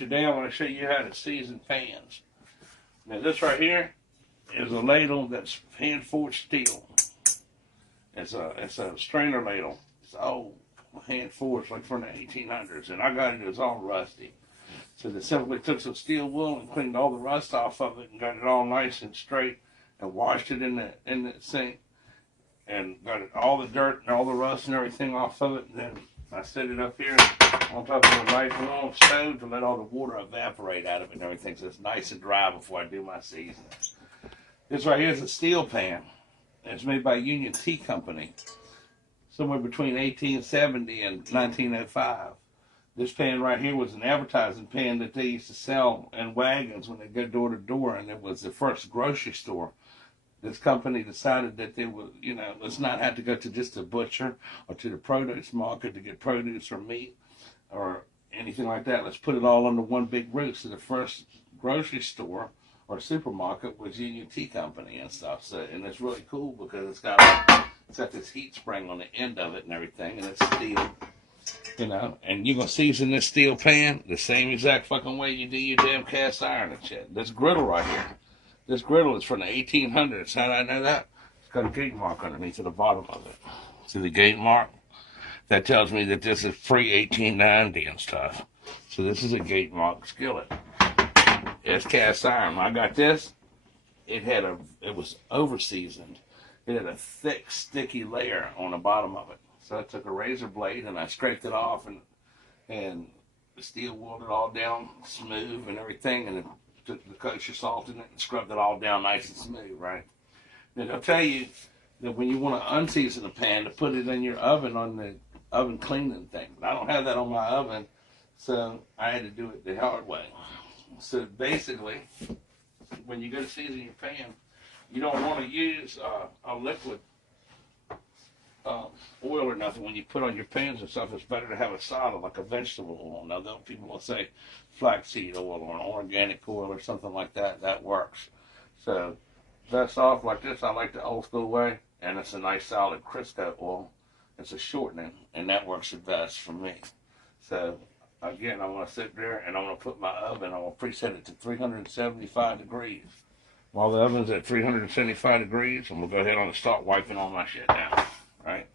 today I'm going to show you how to season pans. Now this right here is a ladle that's hand forged steel. It's a strainer ladle. It's old, hand forged, like from the 1800s, and I got it. It was all rusty. So they simply took some steel wool and cleaned all the rust off of it and got it all nice and straight and washed it in the sink and got it, all the dirt and all the rust and everything off of it. And then I set it up here on top of a nice warm stove to let all the water evaporate out of it and everything, so it's nice and dry before I do my seasoning. This right here is a steel pan. It's made by Union Tea Company, somewhere between 1870 and 1905. This pan right here was an advertising pan that they used to sell in wagons when they go door to door, and it was the first grocery store. This company decided that they would, let's not have to go to just a butcher or to the produce market to get produce or meat or anything like that. Let's put it all under one big roof. So the first grocery store or supermarket was Union Tea Company and stuff. So, and it's really cool because it's got this heat spring on the end of it and everything, and it's steel, and you're going to season this steel pan the same exact fucking way you do your damn cast iron and shit. This griddle right here, this griddle is from the 1800s. How did I know that? It's got a gate mark underneath at the bottom of it. See the gate mark? That tells me that this is pre-1890 and stuff. So this is a gate mark skillet. It's cast iron. When I got this, it was over seasoned. It had a thick, sticky layer on the bottom of it. So I took a razor blade and I scraped it off and the steel wooled it all down smooth and everything, and then took the kosher salt in it and scrubbed it all down nice and smooth, right? Now they'll tell you that when you want to unseason a pan, to put it in your oven on the oven cleaning thing. But I don't have that on my oven, so I had to do it the hard way. So basically, when you go to season your pan, you don't want to use a liquid oil or nothing. When you put on your pans and stuff, it's better to have a solid, like a vegetable oil. Now, people will say flaxseed oil or an organic oil or something like that. That works. So that's off like this. I like the old school way, and it's a nice solid Crisco oil. It's a shortening, and that works the best for me. So again, I'm going to sit there and I'm going to put my oven, I'm going to preset it to 375 degrees. While the oven's at 375 degrees, I'm going to go ahead and start wiping all my shit down. Right?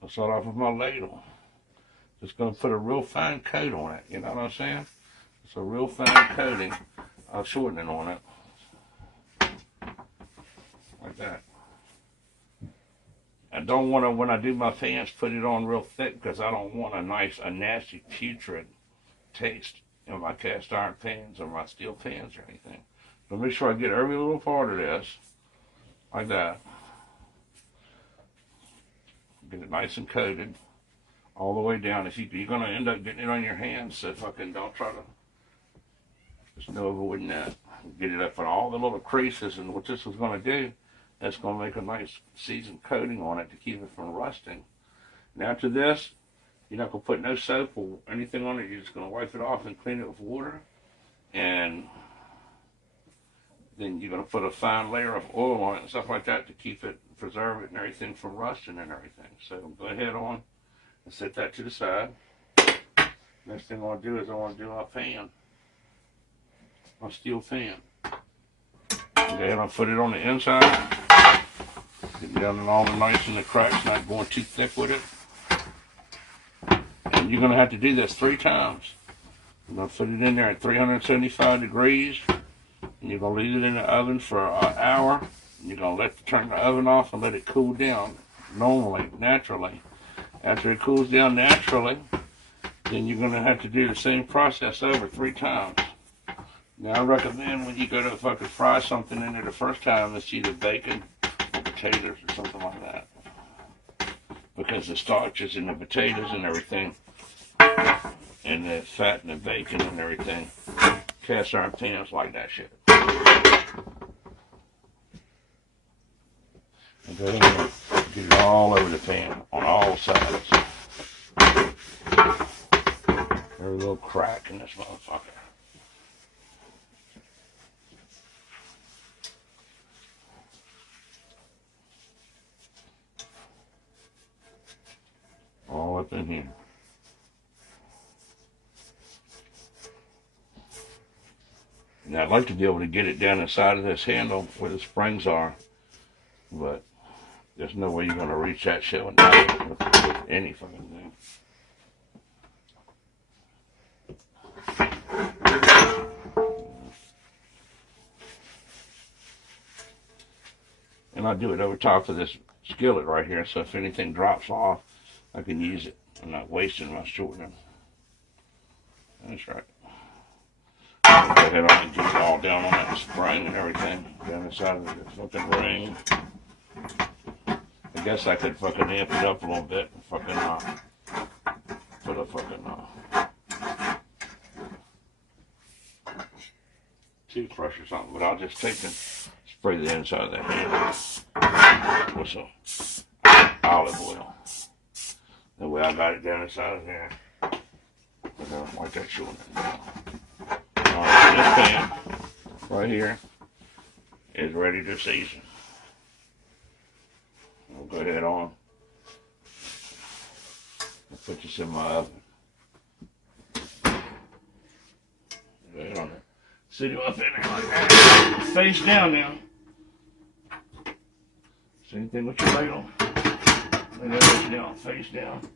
I'll start off with my ladle. Just going to put a real fine coat on it. You know what I'm saying? It's a real fine coating of shortening on it. Like that. I don't want to, when I do my pans, put it on real thick because I don't want a nasty, putrid taste in my cast iron pans or my steel pans or anything. So make sure I get every little part of this, like that. Get it nice and coated all the way down. You're going to end up getting it on your hands, so fucking don't try to, there's no avoiding that. Get it up in all the little creases, and what this is going to do, that's going to make a nice seasoned coating on it to keep it from rusting. And after this, you're not going to put no soap or anything on it. You're just going to wipe it off and clean it with water. And then you're going to put a fine layer of oil on it and stuff like that to keep it, preserve it and everything from rusting and everything. So go ahead on and set that to the side. Next thing I want to do is I want to do my pan, my steel pan. Go ahead and put it on the inside. Get down in all the nice in the cracks, not going too thick with it. And you're going to have to do this 3 times. You're going to put it in there at 375 degrees. And you're going to leave it in the oven for an hour. And you're going to turn the oven off and let it cool down normally, naturally. After it cools down naturally, then you're going to have to do the same process over 3 times. Now, I recommend when you go to fucking fry something in there the first time, it's either bacon or potatoes or something like that. Because the starch is in the potatoes and everything, and the fat and the bacon and everything. Cast iron pans like that shit. And go ahead and get it all over the pan on all sides. Every little crack in this motherfucker. All up in here. And I'd like to be able to get it down inside of this handle where the springs are, but there's no way you're going to reach that shit with any fucking thing. And I do it over top of this skillet right here, so if anything drops off, I can use it. I'm not wasting my shortening. That's right. Go ahead on and get it all down on that spring and everything, down inside of the fucking ring. I guess I could fucking amp it up a little bit and fucking put a fucking toothbrush or something, but I'll just take and spray the inside of that handle with some olive oil. That way I got it down inside of there. I don't like that showing it now. Alright, this pan right here is ready to season. I'll go ahead on and put this in my oven. Go ahead on it. Sit you up in there like that. Face down now. Same thing with your ladle. Lay that face down, face down.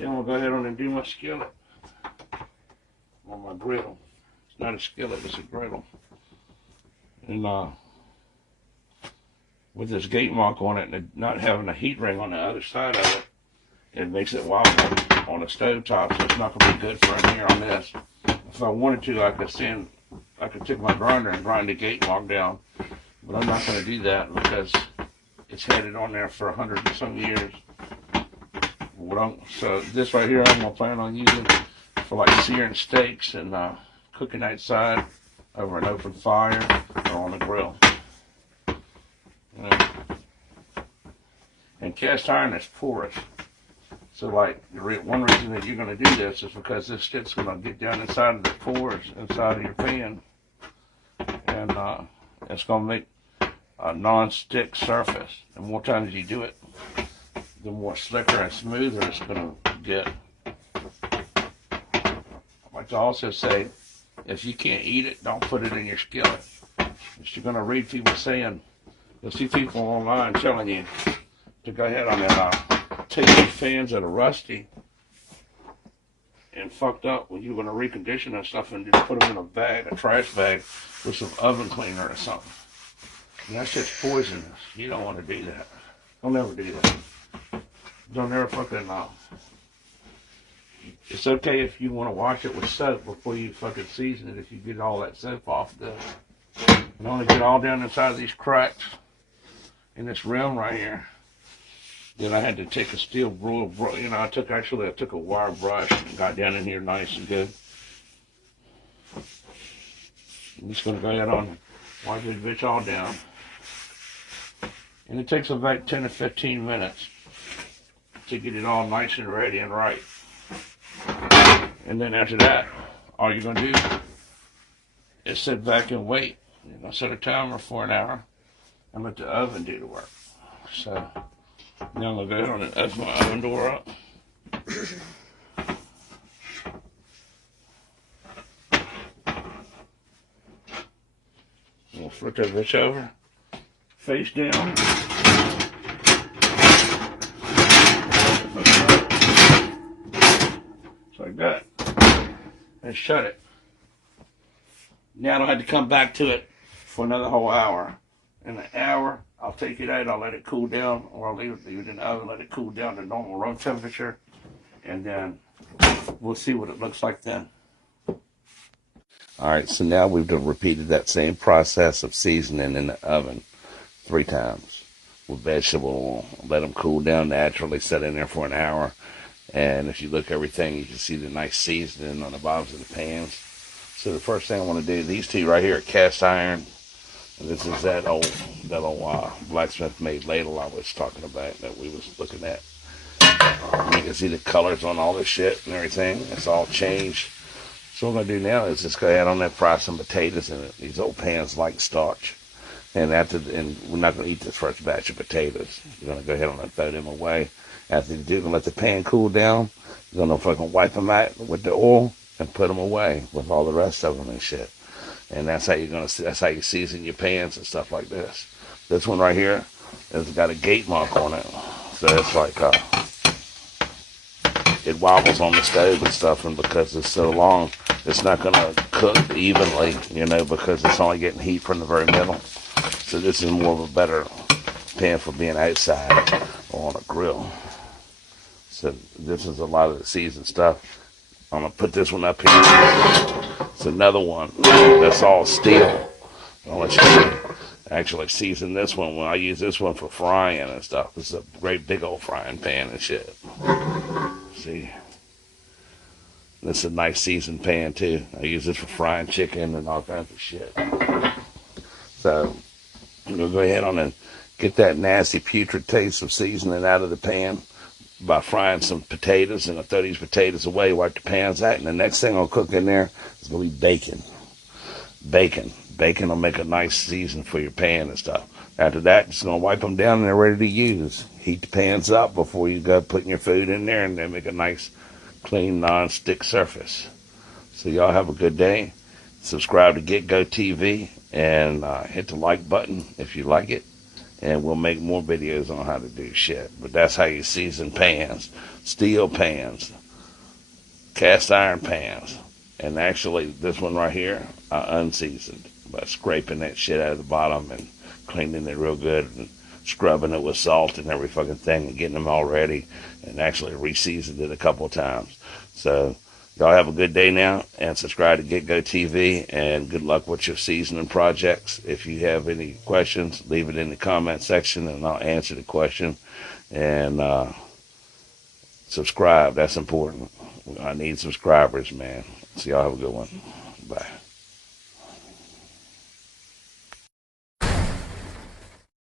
Then I'll go ahead on and do my skillet on my griddle. It's not a skillet, it's a griddle. And with this gate mark on it and not having a heat ring on the other side of it, it makes it wobbly on a stove top, so it's not going to be good for in here on this. If I wanted to, I could take my grinder and grind the gate mark down, but I'm not going to do that because it's had it on there for 100 and some years. So this right here I'm going to plan on using for like searing steaks and cooking outside over an open fire or on the grill. And cast iron is porous. So like one reason that you're going to do this is because this shit's going to get down inside of the pores inside of your pan. And it's going to make a non-stick surface. The more times you do it, the more slicker and smoother it's going to get. I like to also say, if you can't eat it, don't put it in your skillet. If you're going to read people saying, you'll see people online telling you to go ahead on and take these fans that are rusty and fucked up when you're going to recondition that stuff and just put them in a bag, a trash bag, with some oven cleaner or something. And that shit's poisonous. You don't want to do that. Don't ever do that. Don't ever fucking It's okay if you want to wash it with soap before you fucking season it, if you get all that soap off the. And only get all down inside of these cracks in this rim right here. Then I had to take a steel broom, I took a wire brush and got down in here nice and good. I'm just gonna go ahead on and wipe this bitch all down. And it takes about 10 to 15 minutes to get it all nice and ready and right. And then after that, all you're gonna do is sit back and wait. You're gonna set a timer for an hour and let the oven do the work. So now I'm gonna go ahead and open my oven door up. We'll flip that bitch over, face down. Just like that. And shut it. Now I don't have to come back to it for another whole hour. In an hour, I'll take it out, I'll let it cool down, or I'll leave it in the oven, let it cool down to normal room temperature, and then we'll see what it looks like then. All right, so now we've repeated that same process of seasoning in the oven 3 times with vegetable oil. Let them cool down naturally, set in there for an hour. And if you look at everything, you can see the nice seasoning on the bottoms of the pans. So the first thing I want to do, these 2 right here are cast iron. And this is that old blacksmith made ladle I was talking about that we was looking at. And you can see the colors on all this shit and everything. It's all changed. So what I'm going to do now is just go ahead on that, fry some potatoes in it. These old pans like starch. And we're not going to eat this first batch of potatoes. You're going to go ahead and throw them away. After you do, you're going to let the pan cool down. You're going to fucking wipe them out with the oil and put them away with all the rest of them and shit. And that's how that's how you season your pans and stuff like this. This one right here has got a gate mark on it. So it's like, it wobbles on the stove and stuff, and because it's so long, it's not going to cook evenly, because it's only getting heat from the very middle. So this is more of a better pan for being outside or on a grill. So this is a lot of the seasoned stuff. I'm going to put this one up here. It's another one that's all steel. I'll let you see. I actually season this one when I use this one for frying and stuff. This is a great big old frying pan and shit. See? This is a nice seasoned pan too. I use this for frying chicken and all kinds of shit. So I'm going to go ahead on and get that nasty putrid taste of seasoning out of the pan by frying some potatoes. And I'll throw these potatoes away, wipe the pans out, and the next thing I'll cook in there is going to be bacon. Bacon will make a nice season for your pan and stuff. After that, just going to wipe them down and they're ready to use. Heat the pans up before you go putting your food in there, and they make a nice, clean, non-stick surface. So y'all have a good day. Subscribe to Get Go TV and hit the like button if you like it. And we'll make more videos on how to do shit. But that's how you season pans. Steel pans. Cast iron pans. And actually, this one right here, I unseasoned by scraping that shit out of the bottom and cleaning it real good and scrubbing it with salt and every fucking thing and getting them all ready, and actually reseasoned it a couple of times. So y'all have a good day now, and subscribe to Get Go TV, and good luck with your seasoning projects. If you have any questions, leave it in the comment section and I'll answer the question. And subscribe, that's important. I need subscribers, man. So y'all have a good one.